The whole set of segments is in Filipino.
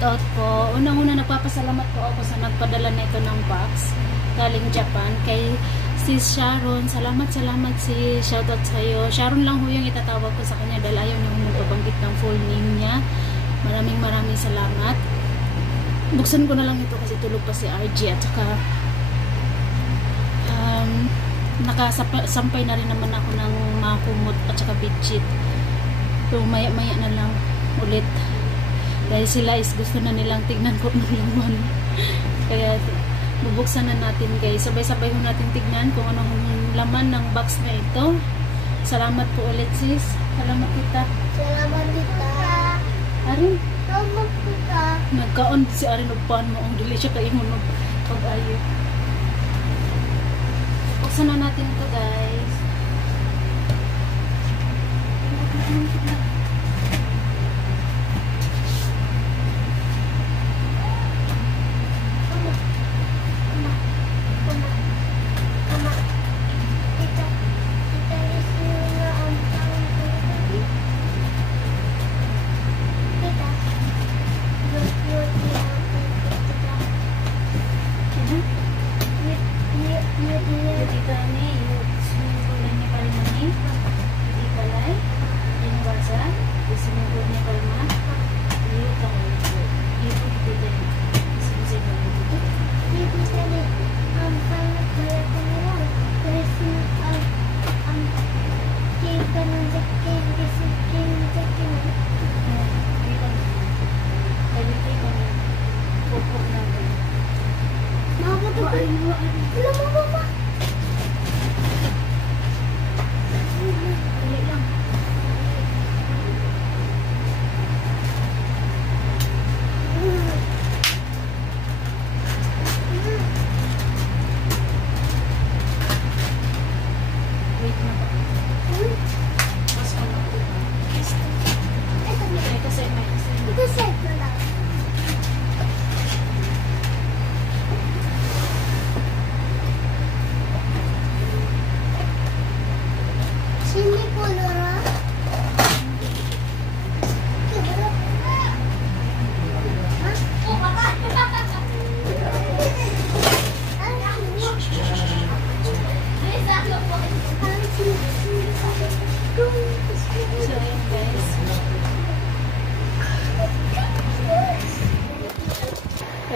out po. Unang-una nagpapasalamat po ako sa nagpadala na ito ng box galing Japan kay Sis Sharon. Salamat si shoutout sa iyo. Sharon lang ho yung itatawag ko sa kanya dahil ayaw niya magpabanggit ng full name niya. Maraming salamat. Buksan ko na lang ito kasi tulog pa si RG at saka nakasampay na rin naman ako ng mga kumot at saka bedsheet. So maya-maya na lang ulit. Dahil sila is gusto na nilang tignan ko ng laman. Kaya bubuksan na natin guys. Sabay-sabay ko natin tignan kung anong laman ng box na ito. Salamat po ulit sis. Salamat kita. Salamat kita. Arin? Salamat kita. Nagkaon si Arin upan mo. Ang dili siya kayo mo pag-ayo. Buksan na natin ito guys.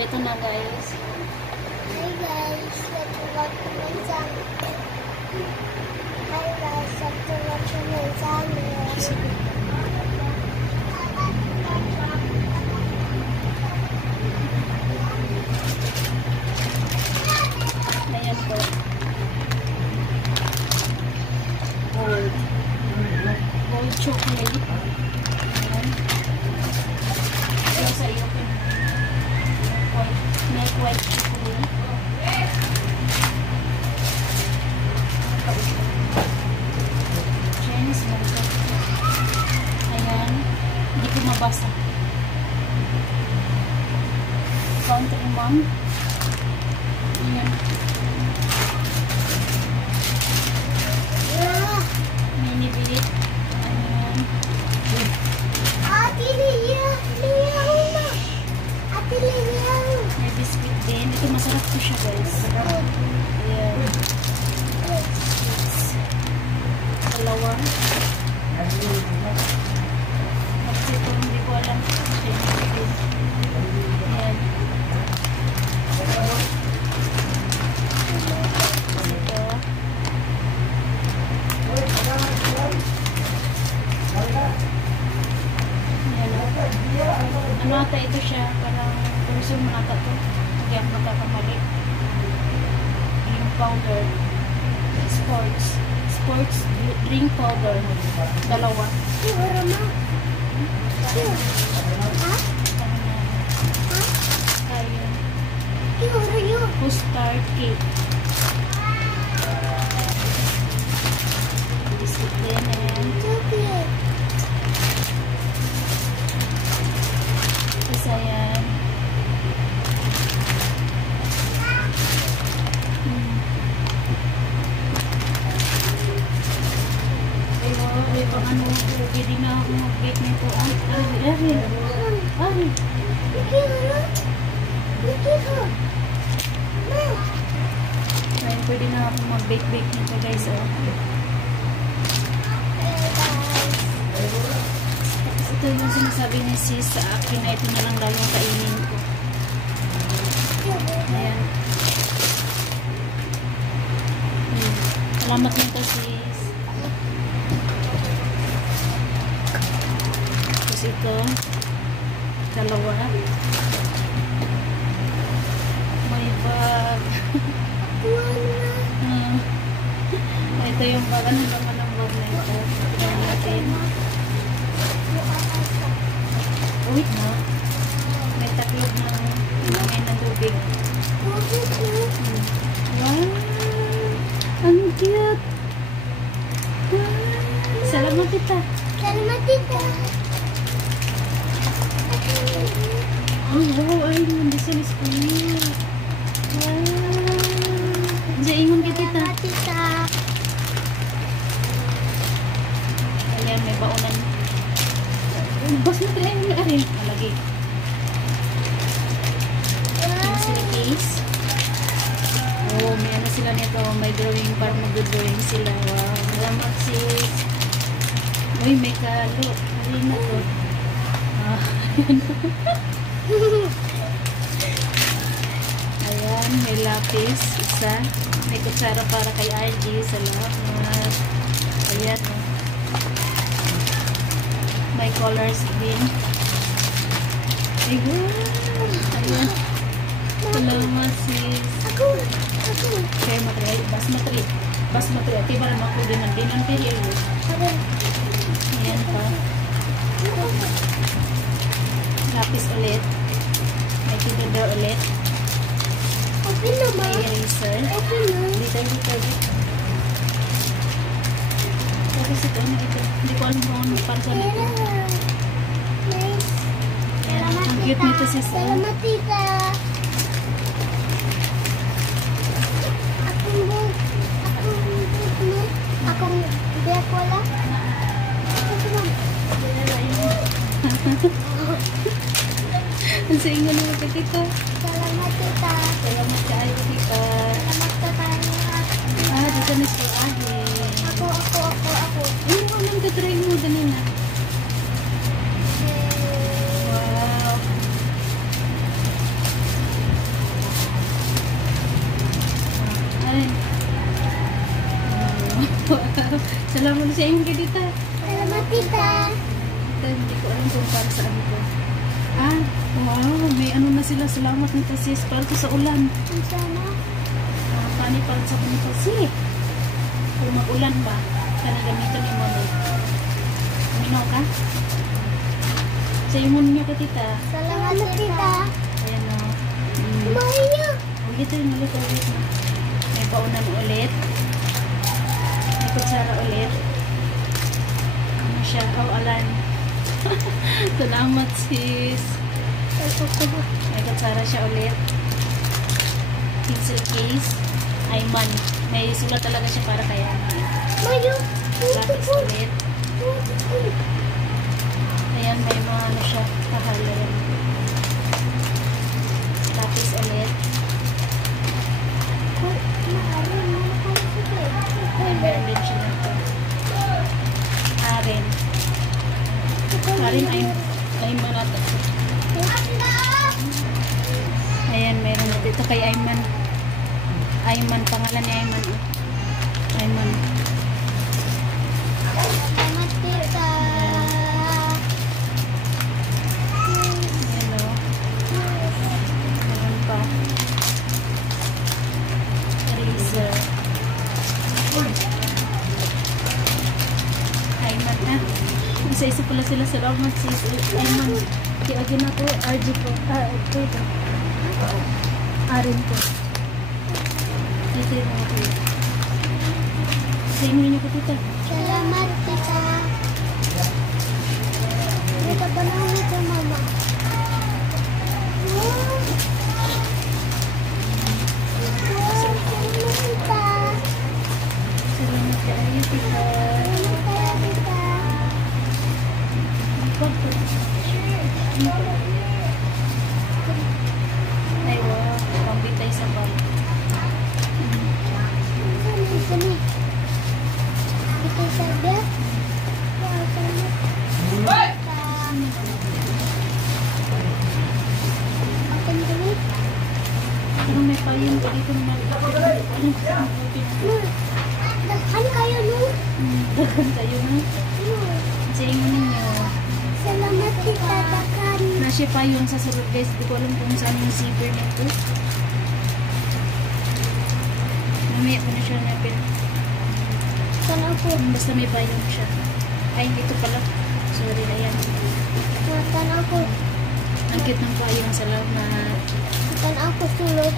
Ito na guys. Hi guys, let's watch my channel. Hi guys, let's watch my channel. Ayan po. Gold chocolate. Ayan. Ito sa iyo. Milk white chocolate. Chinese milk. Ayan. Hindi ko mabasa. Country mom. Ayan. Mini bit. Ayan. Ate Lia, Ate Lia. May biscuit din. Ito masarap po siya guys. Ayan. Dalawa. Kasi ito hindi ko alam. Ayan. Ano ata ito siya? Parang person mo ata ito. Kaya ang magkakamali. Drink powder. Sports drink powder. Dalawa. Siguro mo. Ha? Ayun. Siguro yun. Custard cake. Biscuit din. Ayan. Chocolate. Isa yan. Ay, pang ano, pwede na ako mag-bake nito. Ay. Ngayon, pwede na akong mag-bake-bake nito guys. Oh. Tapos ito yung sinasabi ni sis sa akin na ito na lang daw yung kainin ko. Ayan. Salamat nito sis. Tapos ito, dalawa. May bag. Ito yung bag. Ano naman ang bag na ito? Tignan natin. Wait na. May taklog ng ilangay na tubig. Wow! Ang cute! Salamat tita. Salamat tita. Oh, wow! Ay, nandito sa school. Wow! Diyan ingon ka tita. Salamat tita. Ayan, may baunan. Bas na tayo yung arin. Malagi. Pencil case. Oh, may ano sila nito. May drawing. Parang mag-drawing sila. Wow. Salamat sis. Uy, may kalo. Hindi na to. Ayan, may lapis. Isa. May kutsara para kay RG. Salamat. Ayan. May colors din. Ayan. Salamat sis. Ako. Okay, matri. Basmati. Ati ba naman ko din ang pili. Ayan pa. Lapis ulit. May tinidor ulit. Open na ba? May eraser. Open na. Dito. Tapos ito, hindi ko alam kung ano para saan ito. Nice. Ayan, ang cute nito sis. Salamat tita. Akong biyak wala. Ang sa inyo naman ka tita. Salamat tita. Salamat ka ay tita. Salamat ka tayo. Dito na siya agi. Ako. Ano ko nang tatry mo ganina? Wow. Ay. Salamat sa inyo ka tita. Salamat tita. Hindi ko alam kung para saan ito. Wow. May ano na sila. Salamat nito sis. Para ito sa ulan. Ang sana. Pani para sa kanito sis. Kung mag-ulan ba, kana gamitin ni mo. Minaw ka? Sa imon niyo ka tita. Salamat tita. Ayan o. Mayo. Ulit ulit. May paunan ulit. May kutsara ulit. Ano siya? Alan. Salamat sis. May kutsara siya ulit. Pencil case. Ayman. May sulat talaga siya para kaya. Mayo. Lapis ulit. Ayan, may mga ano siya. Kahalan. Lapis ulit. Ay, meron din siya nito. Arin. Arin ay manata. Ayan, meron na dito kay Ayman. Ayman, pangalan ni Ayman. Ayman. Salamat tita. Ayan o. Meron pa. Eraser. Ayman na. Isa-isa pala sila sa loob ng sis. Ayman. Kaya agin ako. RG ko. Ito. Arin ko. Dito yung mga ko. Sa inyo niyo ko tita. Salamat tita. Ito pa na ito mama. Salamat tita. Salamat kayo tita. Salamat tita. payong ko dito naman. Dahan kayo no? Dagan kayo na. Sa inyo ninyo. Salamat kita, dahan. Nasi payong sa sulod guys. Hindi ko alam kung saan yung zipper nito. Mamaya ko na siya napin. Sana ako. Basta may payong siya. Ay, ito pala. Sorry na yan. Sana ako. Ang cute ng payong. Salamat. Sana ako sulod.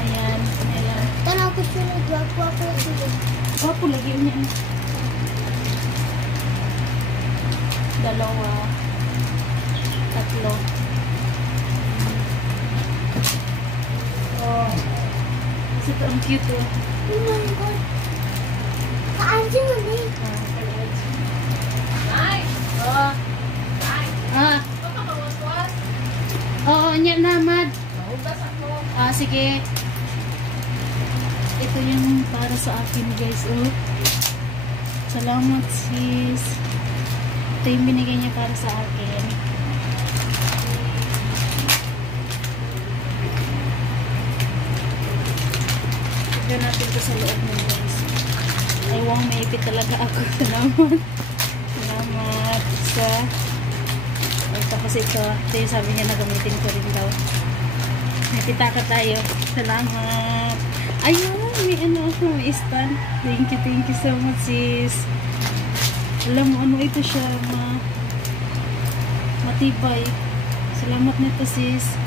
Ayan. Ayan. Sana ako sulod. Wapo ako sulod. Wapo lagi yun yan. Dalawa. Tatlo. Oh. Ito ang cute oh. Oh my God. Kaansin mo na eh. Oo, niya namad. Sige. Ito yung para sa akin guys. Oh. Salamat sis. Ito yung binigay niya para sa akin. Tignan natin ito sa loob mo guys. Ay wow, may ipit talaga ako. Salamat. Salamat sa tapos ito yung sabi niya na gamitin ko rin daw. May pitaka tayo. Salamat. Ayun, may ano ako, may stand. Thank you so much sis. Alam mo ano ito siya, matibay. Salamat nito sis.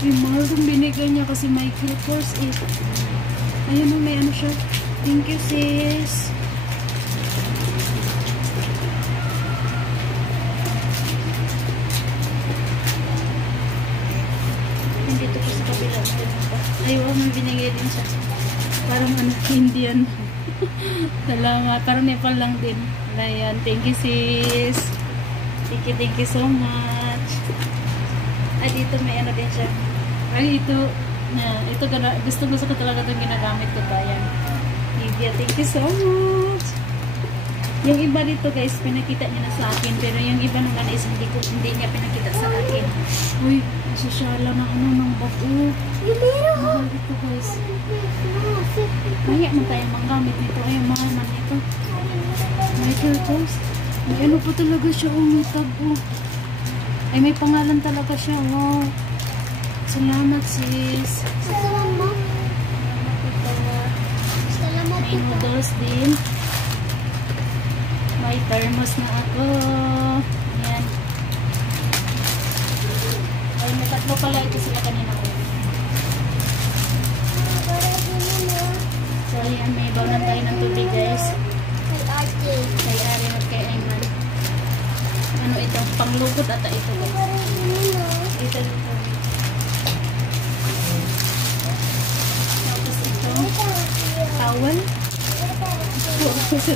Yung mahal kong binigay niya kasi may course eh. Ayun o, may ano siya. Thank you sis. Dito po sa kabila. Ayun, may binigay din siya. Parang ano, Indian. Salamat. Parang Nepal lang din. Ayan, thank you sis. Thank you so much. Ay, dito may ano din siya. Ay, ito gusto ko talaga itong ginagamit ko ba yan. Livia, thank you so much. Yung iba dito guys, pinakita niya na sa akin, pero yung iba naman is hindi niya pinakita sa akin. Uy, nasasyala na ano ng bago. Mahal dito guys. Kaya man tayo manggamit nito. Ay, mahal man ito. Michael Kors. May ano po talaga siya, may tag. Ay, may pangalan talaga siya. Wow. Salamat sis. Salamat. Salamat May noodles din. May thermos na ako. Ayan. Ay, may tatlo pala ito sila kanina ko. So, ayan. May bawnan tayo ng tubig guys. Kay Arin at kay Ayman. Ano ito? Panglugod ata ito guys. Ito dito. Tapos ito. Towel.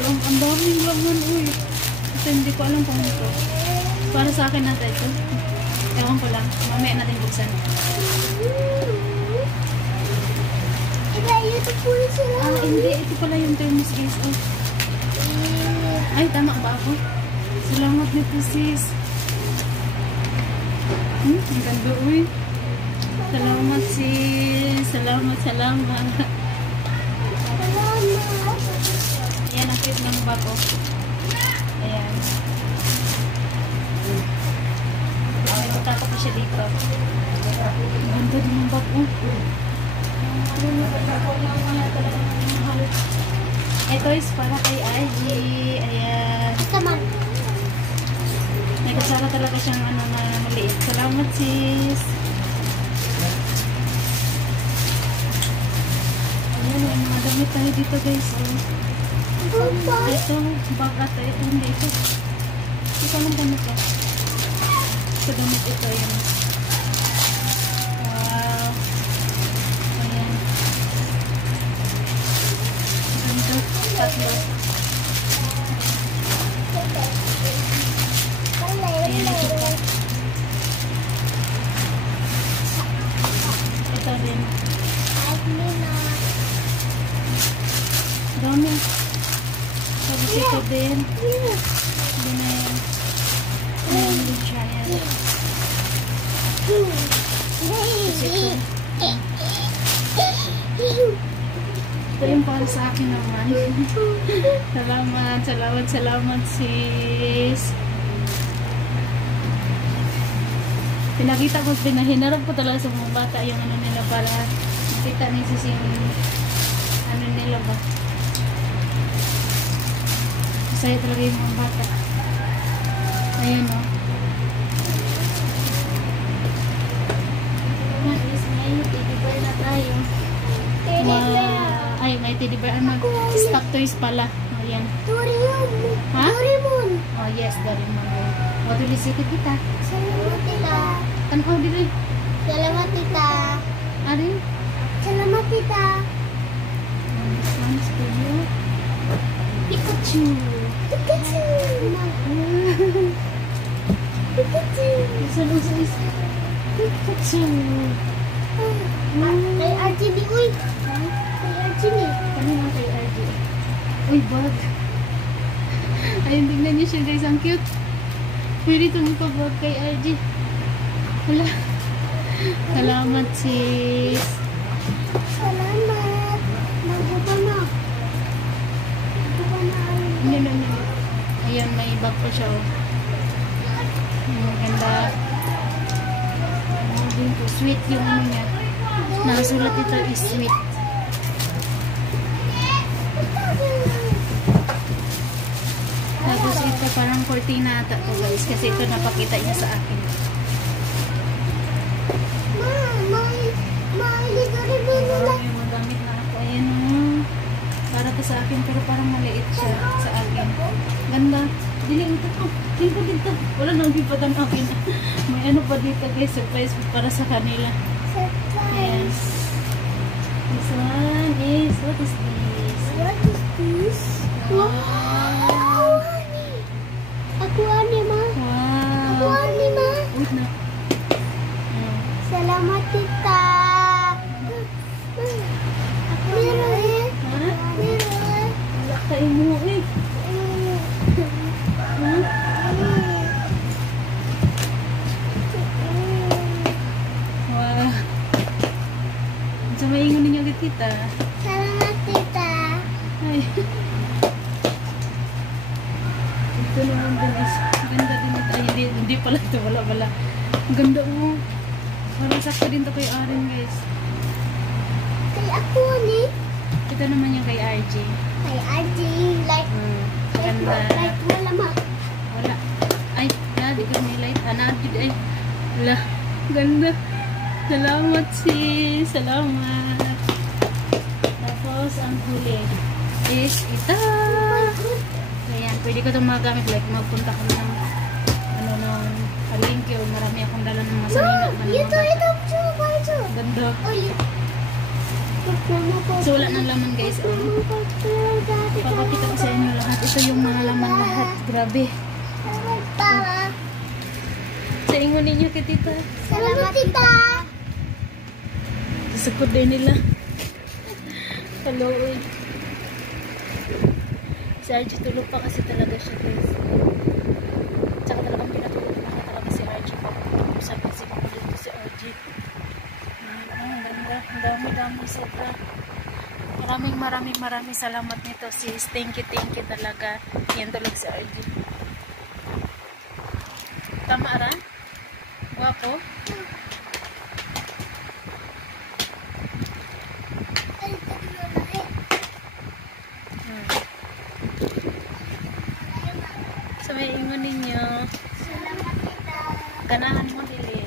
Ang daming laman. Uy. Ito hindi ko alam kung ito. Para sa akin natin ito. Ewan ko lang. Mamaya natin buksan. Hindi. Ito pala yung thermos guys. Oh. Ay, tama ba ako? Salamat nito sis. Ang ganda uy. Salamat sis. Salamat. Ayan ang cute ng bag oh. Ayan. May butaka pa siya dito. Ang ganda din ng bag oh. Ito is para kay Aji. Ayan. Nagkasara talaga siyang ano na maliit. Salamat sis. Ayan, may mga damit tayo dito guys. Ito, bag ata ito. Hindi ito. Ito lang damit ba? Ito damit ito. Ayan. Wow. Ayan. Ganda. Tatlo. Ayan, ito pa. Ito din. Dami ito. Ito yung para sa akin naman. Salamat sis. Pinakita ko, pinahinarap ko talaga sa mga bata yung ano nila para makita ni sis yung ano nila ba. Masaya talaga yung mga bata. Ayan o. May teddy bear na tayo. Ay, may teddy bear. Stock toys pala. Ayan. Doraemon. Ha? Doraemon. Oh yes, Doraemon. O, tulisikit kita. Salamat tita. Tanaw dili. Salamat tita. Arin? Salamat tita. This one's for you. Pikachu. Pikachu. Pikachu. This one also is Pikachu. Kay RGB, uy. Kay RGB. Ano nga kay RG? Uy, bag. Ayun, tignan niyo siya guys. Ang cute. Pwede itong ipabag kay RG. Wala. Salamat sis. Salamat. Magbuka na. Magbuka na. Ano. Ayan, may bag pa siya. Oh. Maganda. Sweet yung ano niya. Nakasulat ito is sweet. Tapos ito parang cortina ata to guys. Kasi ito napakita niya sa akin. Yung magamit na ako. Ayan o. Para to sa akin pero parang maliit siya sa akin. Ganda. Dili ito ko. Dito. Wala nang gipatan akin. May ano pa dito guys. Surprise para sa kanila. Yes. This one is, what is this? What is this? Wow. Aku ani ma. Wow. Aku ani ma. Wait na. Salamat tita. Meron eh. Ha? Meron. Wala kayo mo eh. Ha? Wow. So, maingon ninyo agad tita. Salamat tita. Ay. Ito naman din is, ganda din ito. Ay, hindi pala ito. Wala. Ang ganda mo. Parang sakto din ito kay Aaron guys. Kay ako ni. Ito naman yung kay RJ. Kay RG. Like Ganda. wala ma. Wala. Ay, di ko may light. Ay. Wala. Ganda. Salamat sis. Salamat. Tapos, ang huli is ito. Ayan, pwede ko itong magamit. Like, magpunta ko ng palengke o marami akong dala ng masanina. Ito. Ganda. Oy. So, wala ng laman guys. Papakita ko sa inyo lahat. Ito yung mga laman lahat. Grabe. Sa ingon ninyo kay tita. Salamat tita. Sakot din nila. Hello. Si RG tulog pa kasi talaga siya guys. Tsaka talagang pinatulog na talaga si RG pa. Sabi kasi kapulito si RG. Ang ganda. Ang dami sobra. Maraming salamat nito sis. Thank you talaga. Yan tulog si RG. Tama ran? Wapo? So may ingon ninyo. Salamat tita. Ganahan mo dili.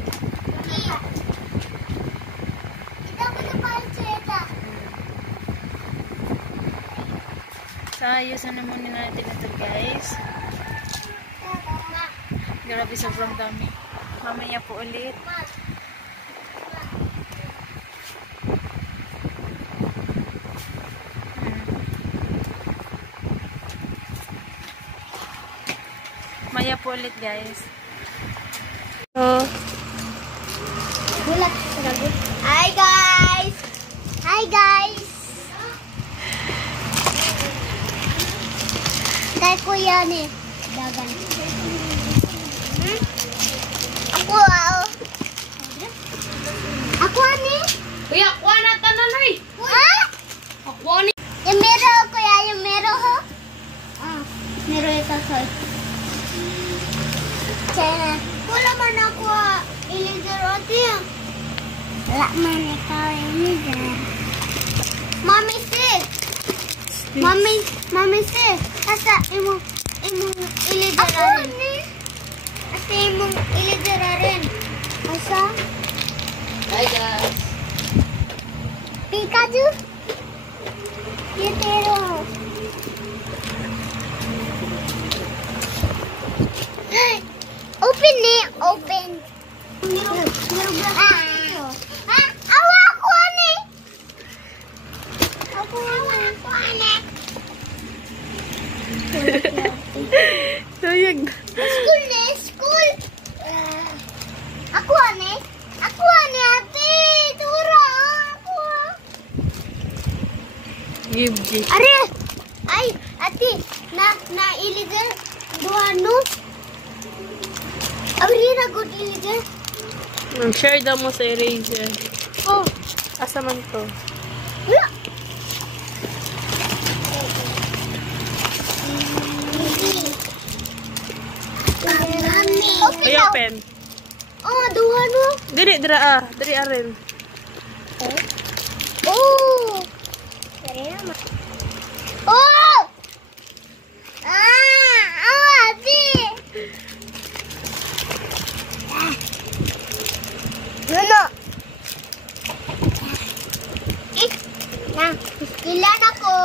So ayusan naman natin ito guys. Grabe sobrang dami. Mamaya po ulit. Maya po ulit guys. So, Bulat. Hi guys. Kay kuya ni dagan. Ako. Ako Wala man ako ilider ate. Wala man ikaw ilider. Mami sis. Mami sis. Asa imong ilider rin. Asa imong ilider rin. Asa? Hi guys. Pikachu. Yutero. Open ni, open. Awa ako ni. Ako ni. Sayang. School ni, school. Ako ni. Ako ni ate. Tura. Ako. Give G. Are. Ay, ate. Na iligan. Duano. Abri na good iligan. Share daw mo sa eraser. Oh. Asa man to? Wala. Open Ay, daw. open. Oh, duano. Diri, dira ah. Diri arin. Oh! Oh! Ate! Nuno! Ilan ako?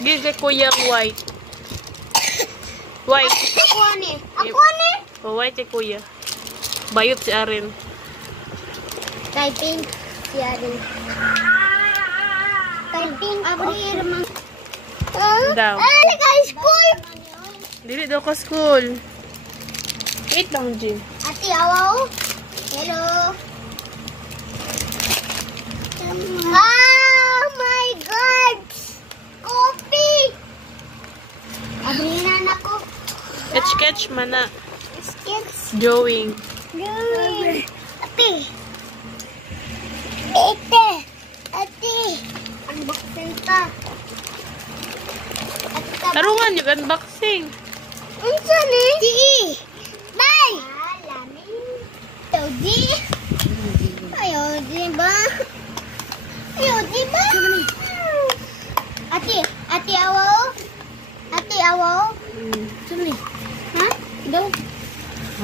Give kay Kuya ang white. White. Ako ni. Ako ni. O, white kay Kuya. Bayot si Arin. Typing. Siya rin. Typing. Abri naman. Daw. Ka school. Dili daw ka school. Wait lang, G. Ate, awaw. Hello. Oh my God! Coffee! Abrinan ako. Catch mana. Skits. Drawing. Ate. Ate. Ate. Unboxing pa. Tarungan yung unboxing. Unsa ni? Di. Bye. Ayaw di. Ayaw di ba? Ayaw di ba? Ate awaw. Ate awaw. Sumli. Ha? Daw.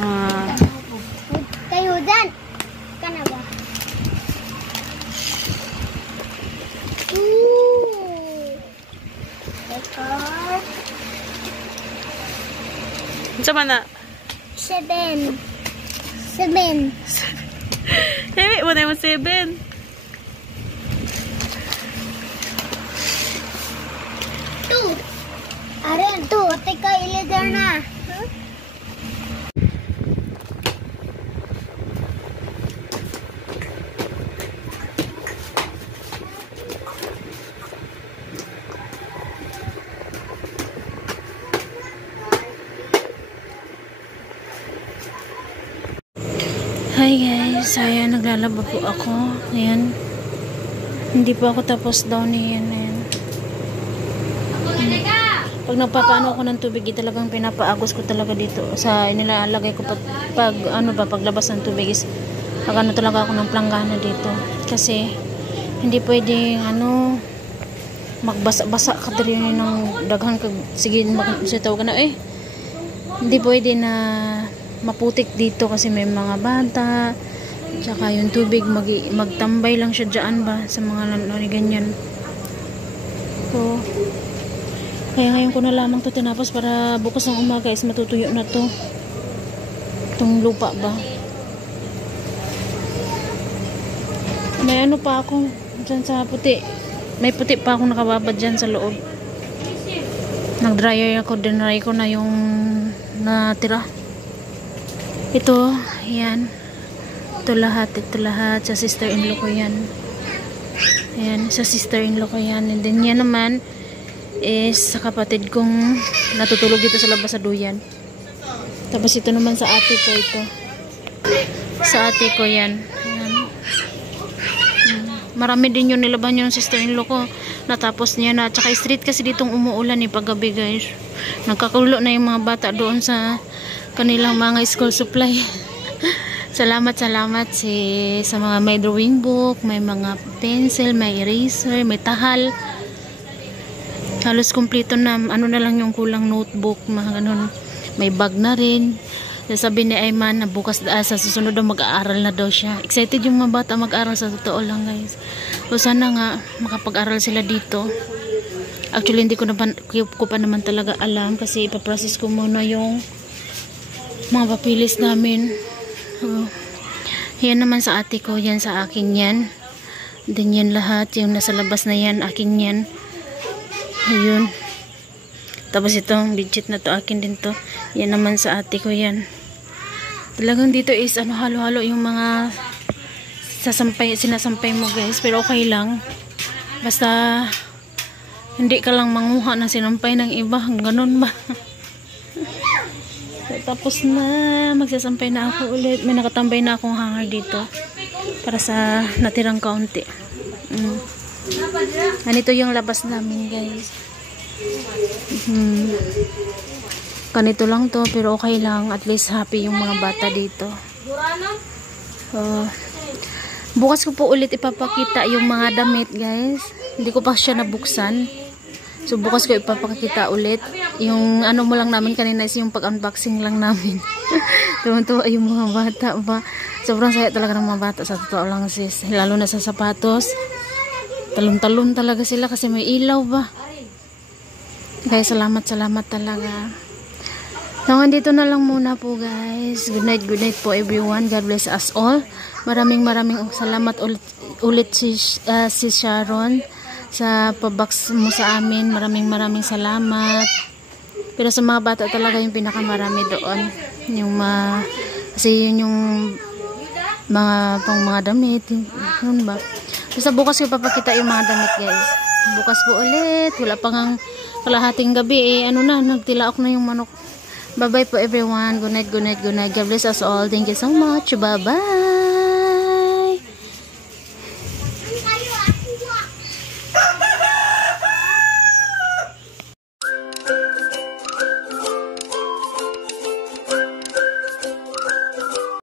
Ah. Kayo dyan. Kana ba? Record. Unsa man na? 7. Hey, wala mo 7. 2. Aren, 2. Pati ka ilider na. Hi guys, ayan, naglalaba po ako. Ayan. Hindi pa ako tapos daw niyan. Ayan. Pag nagpapaano ako ng tubig, talagang pinapaagos ko talaga dito. Sa nilalagay ko paglabas ng tubig is ano talaga ako ng planggana dito. Kasi hindi pwedeng magbasa-basa ka diri ng daghan kag sige magsitaw ka na hindi pwede na maputik dito kasi may mga bata tsaka yung tubig magtambay lang siya dyan ba sa mga ganyan. So kaya ngayon ko na lamang to tinapos para bukas ng umaga is matutuyo na to itong lupa ba. May pa ako dyan sa puti, may puti pa akong nakababad dyan sa loob. Nag-dryer ako, dinry ko na yung natira. Ito, yan. Ito lahat sa sister-in-law ko yan. Ayan, sa sister-in-law ko yan. And then yan naman is sa kapatid kong natutulog dito sa labas sa duyan. Tapos ito naman sa ate ko ito. Sa ate ko yan. Ayan. Marami din yung nilaban yung sister-in-law ko. natapos niya na. Tsaka street kasi ditong umuulan paggabi guys. Nagkakulo na yung mga bata doon sa kanilang mga school supply. Salamat sa mga may drawing book, may mga pencil, may eraser, may tahal. Halos kumpleto na, ano na lang yung kulang, notebook, mga ganun. May bag na rin. Sabi ni Ayman na bukas sa susunod daw mag-aaral na daw siya. Excited yung mga bata mag-aaral, sa totoo lang guys. So sana nga makapag-aral sila dito. Actually hindi ko pa naman talaga alam kasi ipaprocess ko muna yung mga papilis namin. Yan naman sa ate ko, yan sa akin yan. Then yan lahat, yung nasa labas na yan, akin yan. Ayun. Tapos itong budget na to, akin din to. Yan naman sa ate ko yan. Talagang dito is halo-halo yung mga sinasampay mo guys. Pero okay lang. Basta hindi ka lang manguha ng sinampay ng iba. Ganun ba? So, tapos na, magsasampay na ako ulit. May nakatambay na akong hanger dito para sa natirang kaunti. Ganito yung labas namin guys. Ganito lang to, pero okay lang. At least happy yung mga bata dito. Bukas ko po ulit ipapakita yung mga damit guys. Hindi ko pa siya nabuksan. So bukas ko ipapakita ulit. Yung ano mo lang namin kanina is yung pag-unboxing lang namin. Tuwa-tuwa yung mga bata ba. Sobrang saya talaga ng mga bata, sa totoo lang sis. Lalo na sa sapatos. Talon-talon talaga sila kasi may ilaw ba. Kaya salamat talaga. So dito na lang muna po guys. Good night po everyone. God bless us all. Maraming salamat ulit si Sharon sa pabox mo sa amin. Maraming salamat. Pero sa mga bata talaga yung pinakamarami doon. Yung kasi yun yung mga damit. Yun ba? Basta bukas ko papakita yung mga damit guys. Bukas po ulit. Wala pa ngang kalahating gabi nagtilaok na yung manok. Bye bye po everyone. Good night. God bless us all. Thank you so much. Bye bye.